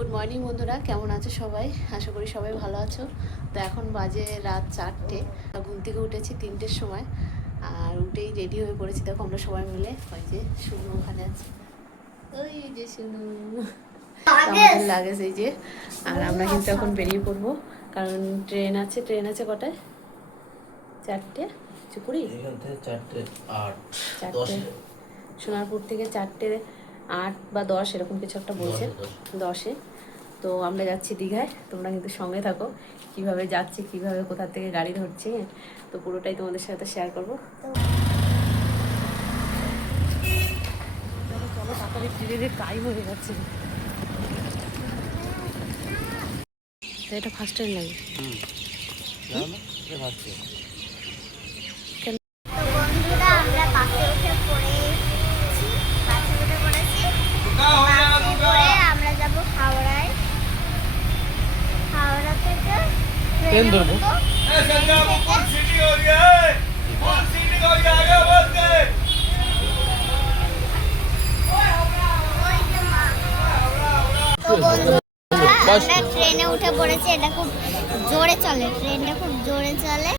Good morning বন্ধুরা, কেমন আছো সবাই? আশা করি সবাই ভালো আছো। তো এখন বাজে রাত 4টে, ঘুম থেকে উঠেছি 3টের সময়। আর উঠেই রেডি হয়ে পড়েছি। দেখো আমরা সবাই মিলে, ওই যে শুনু ওখানে আছে, ওই যে শুনু আমাদের লাগেজ এই যে। আর আমরা কিন্তু এখন বেরিয়ে পড়বো, কারণ ট্রেন আছে কটায়? 4টে 20 4টে 8 4টে সোনারপুর থেকে 4টে 8 বা 10 এরকম কিছু একটা বলছে, 10-এ। তো আমরা যাচ্ছি দীঘায়। তোমরা কিন্তু সঙ্গে থাকো, কিভাবে যাচ্ছি, কিভাবে কোথা থেকে গাড়ি ধরছি, তো পুরোটাই তোমাদের সাথে শেয়ার করবো। চলো তাড়াতাড়ি ফিরে টাইম হয়ে যাচ্ছে। তো এটা ফার্স্ট টাইম লাগে। ट्रेन धरबो আমরা ট্রেনে উঠে পড়েছি। এটা খুব জোরে চলে, ট্রেনটা খুব জোরে চলে।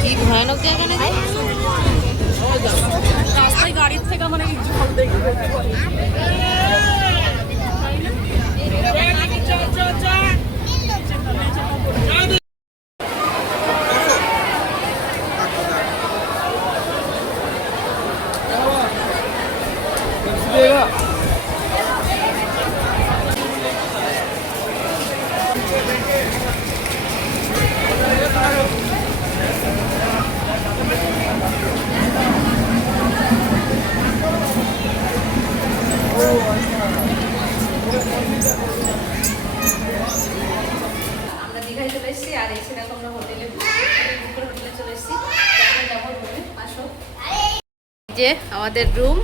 কি ভয়ানক জায়গা না, রাস্তায় গাড়ির থেকে মানে ঝড় দেখবে। আমরা দীঘায় চলে এসেছি, আর এসে দেখো আমরা হোটেলে চলে এসেছি। আসো, যে আমাদের রুম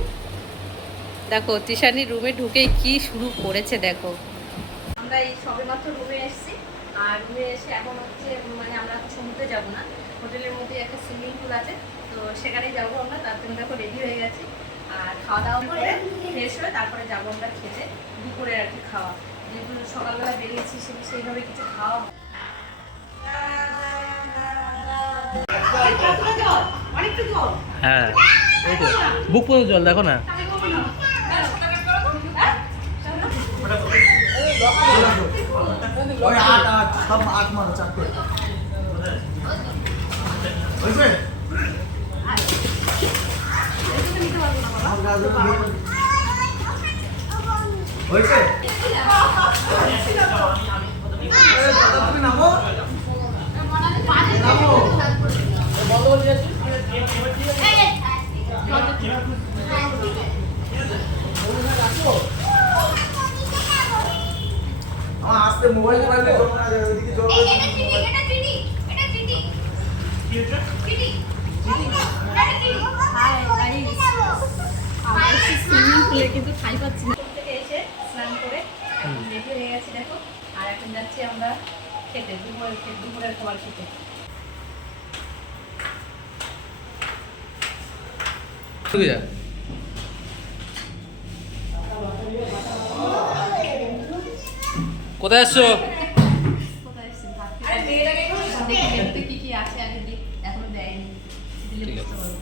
দেখো, তৃষানি রুমে ঢুকেই কি শুরু করেছে দেখো। আমরা এই সবে মাত্র রুমে এসেছি, আর রুমে এসে এখন হচ্ছে মানে আমরা সমুদ্রে যাব না, হোটেলের মধ্যে একটা সুইমিং পুল আছে, তো সেখানেই যাবো আমরা। তার জন্য দেখো রেডি হয়ে গেছি, আর খাওয়া দাওয়া করে ফ্রেশ হয়ে তারপরে যাবো আমরা খেতে, দুপুরে আর কি খাওয়া। যেহেতু সকালবেলা বেরিয়েছি সেইভাবে কিছু খাওয়া। হ্যাঁ এই তো বুক পর্যন্ত জল দেখো না। আসতে মোবাইল মোবাইলে সুইমিং পুলে কিন্তু ঠাই পাচ্ছি না। থেকে এসে স্নান করে রেডি হয়ে গেছি দেখো, আর এখন যাচ্ছি আমরা খেতে, দুপুরের খাবার খেতে। কোথায় আসছো? কি কি আছে আগে দিই, এখনো দেয়নি, দিলে বুঝতে পারবো।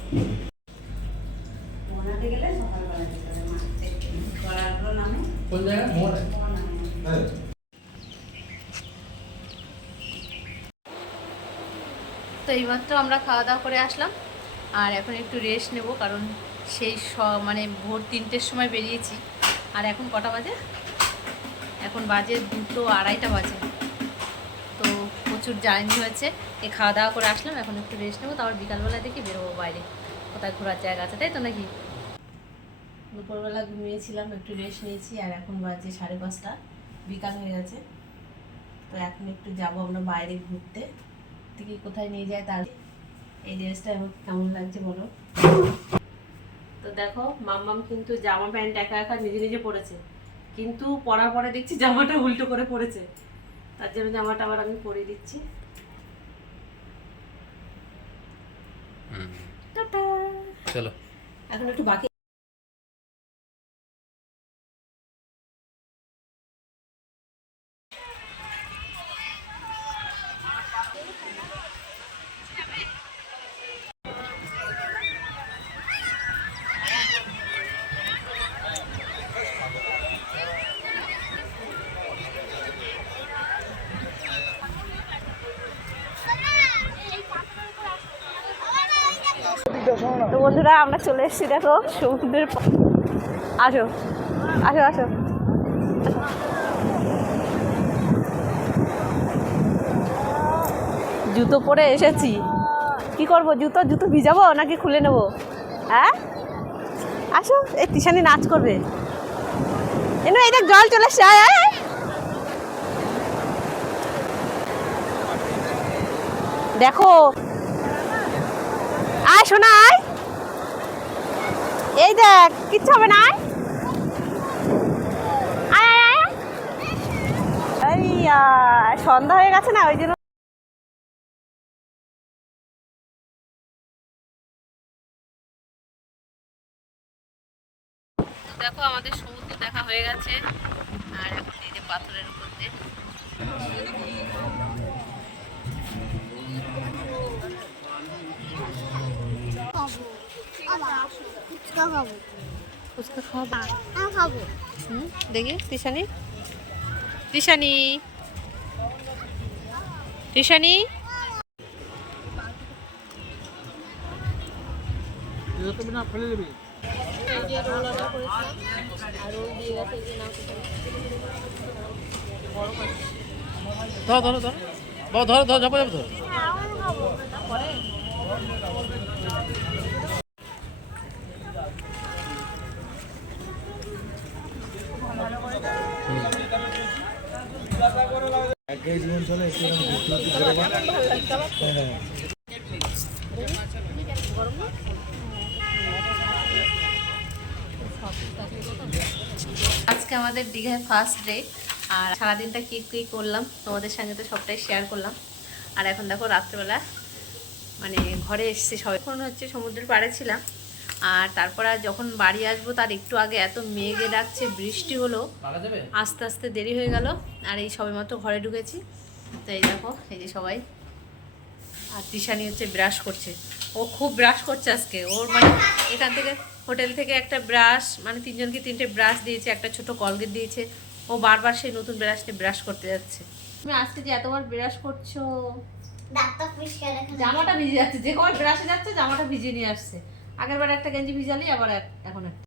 কোন জায়গা? মোহনা। তো এইমাত্র আমরা খাওয়া দাওয়া করে আসলাম, আর এখন একটু রেস্ট নেব, কারণ সেই মানে ভোর 3টের সময় বেরিয়েছি, আর এখন কটা বাজে? এখন বাজে 2:30 বাজে। তো প্রচুর জার্নি হয়েছে, এই খাওয়া দাওয়া করে আসলাম, এখন একটু রেস্ট নেবো, তারপর বিকালবেলা দেখি বেরোবো বাইরে, কোথায় ঘোরার জায়গা আছে, তাই তো নাকি? দুপুরবেলা ঘুমিয়েছিলাম, একটু রেস্ট নিয়েছি, আর এখন বাজে 5:30, বিকাল হয়ে গেছে। তো এখন একটু যাবো আমরা বাইরে ঘুরতে, দেখি কোথায় নিয়ে যায়। তার এই ড্রেসটা এখন কেমন লাগছে বলো। তো দেখো মাম্মাম কিন্তু জামা প্যান্ট একা একা নিজে নিজে পরেছে, কিন্তু পরার পরে দেখছি জামাটা উল্টো করে পরেছে, তার জন্য জামাটা আবার আমি পরিয়ে দিচ্ছি। টাটা। চলো এখন একটু বাকি তো বন্ধুরা আমরা চলে এসেছি, দেখো সমুদ্রের আসো আসো আসো। জুতো পরে এসেছি, কি করব? জুতো জুতো ভিজাবো নাকি খুলে নেবো? হ্যাঁ আসো, এই তিশানি নাচ করবে। এনো এই দেখ জল চলে এসছে, আয় আয়। দেখো আয় শোনা আয়, এই দেখ কিচ্ছু হবে না, আয় আয় আয় আয়। এই সন্ধ্যা হয়ে গেছে না, ওই জন্য দেখো আমাদের সমুদ্র দেখা হয়ে গেছে। আর এখন এই যে পাথরের উপর দিয়ে ফুচকা খাবো। দেখি তিশানি, তিশানি, তিশানি। ফেলে দিবি। ধরো ধরো ধরো ধরো ধরো ঝাপা যাবে ধরো। আজকে আমাদের দীঘায় ফার্স্ট ডে, আর সারাদিনটা কী কী করলাম তোমাদের সঙ্গে তো সবটাই শেয়ার করলাম। আর এখন দেখো রাত্রেবেলা মানে ঘরে এসেছি সবাই, এখন হচ্ছে সমুদ্রের পাড়ে ছিলাম। আর তারপর আর যখন বাড়ি আসবো তার একটু আগে এত মেঘে ডাকছে, বৃষ্টি হলো, আস্তে আস্তে দেরি হয়ে গেল। আর এই সবেমাত্র ঘরে ঢুকেছি। তো এই দেখো এই যে সবাই, আর তিশানি হচ্ছে ব্রাশ করছে, ও খুব ব্রাশ করছে আজকে। ওর মানে এখান থেকে হোটেল থেকে একটা ব্রাশ, মানে তিনজনকে তিনটে ব্রাশ দিয়েছে, একটা ছোট কলগেট দিয়েছে। ও বারবার সেই নতুন ব্রাশ নিয়ে ব্রাশ করতে যাচ্ছে। তুমি আজকে যে এতবার ব্রাশ করছো, জামাটা ভিজে যাচ্ছে, যে কবার ব্রাশে যাচ্ছে জামাটা ভিজে নিয়ে আসছে। আগের বার একটা গেঞ্জি ভিজালি, আবার এখন একটা।